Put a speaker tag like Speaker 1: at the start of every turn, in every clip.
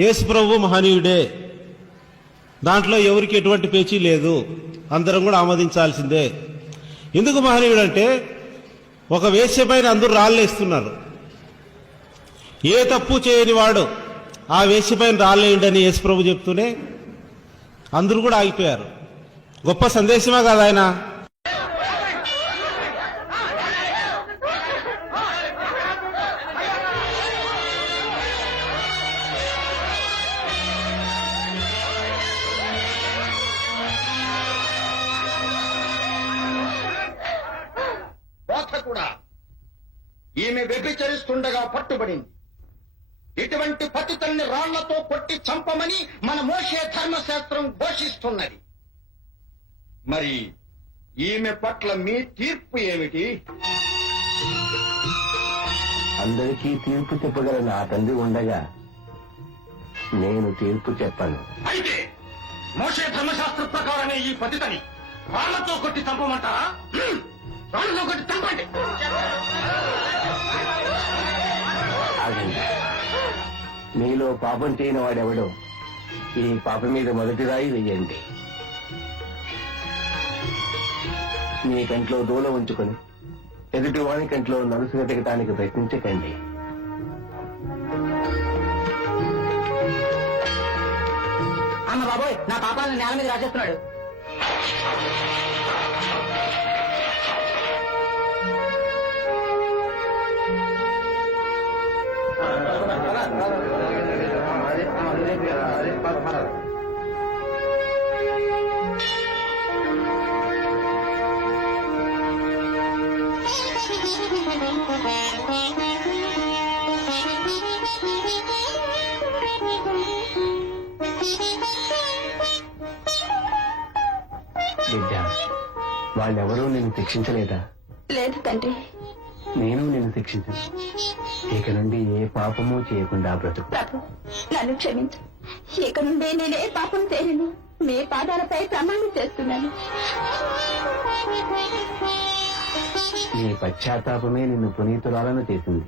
Speaker 1: యేసు ప్రభు మహనీయుడే. దాంట్లో ఎవరికి ఎటువంటి పేచీ లేదు. అందరం కూడా ఆమోదించాల్సిందే. ఎందుకు మహనీయుడు అంటే ఒక వేశ్య పైన అందరూ రాళ్ళేస్తున్నారు. ఏ తప్పు చేయని వాడు ఆ వేశ్య పైన రాళ్ళేయండని యేసు ప్రభు చెప్తూనే అందరూ కూడా ఆగిపోయారు. గొప్ప సందేశమే కదా ఆయన?
Speaker 2: బోధకుడా ఈమె వ్యభిచరిస్తుండగా పట్టుబడింది. ఇటువంటి పతితల్ని రాళ్ళతో కొట్టి చంపమని మన మోషే ధర్మశాస్త్రం ఘోషిస్తున్నది. మరి ఈమె పట్ల మీ తీర్పు ఏమిటి?
Speaker 3: అందరికీ తీర్పు చెప్పగల నా తండ్రి ఉండగా నేను తీర్పు చెప్పను.
Speaker 2: అయితే మోషే ధర్మశాస్త్ర ప్రకారమే ఈ పతితని రాళ్ళతో కొట్టి చంపమంటారా? రాళ్ళతో కొట్టి చంపండి
Speaker 3: ఆగండి. మీలో పాపం చేయని వాడెవడో ఈ పాప మీద మొదటి రాయి వెయ్యండి మీ కంట్లో దూల ఉంచుకొని ఎదుటి వాని కంట్లో నలుసు వెతకటానికి ప్రయత్నించకండి.
Speaker 4: అమ్మ బాబోయ్ నా పాపాలను నేల మీద రాసేస్తున్నాడు.
Speaker 3: బిడ్డ వాళ్ళెవరూ నిన్ను శిక్షించలేదా?
Speaker 5: లేదు తండ్రి.
Speaker 3: నేను నిన్ను శిక్షించను. ఇక నుండి ఏ పాపము చేయకుండా బ్రతుకు.
Speaker 5: ప్రభు నన్ను క్షమించు. ఇక నుండి నేనే పాపం చేయను. మీ పాదాలపై ప్రమాణం చేస్తున్నాను.
Speaker 3: నీ పశ్చాత్తాపమే నిన్ను పునీతురాలను చేసింది.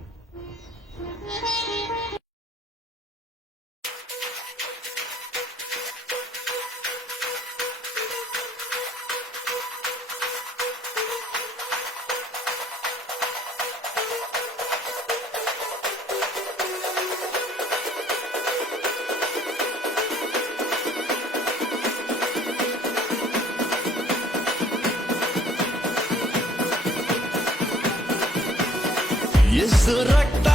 Speaker 6: Yes, the right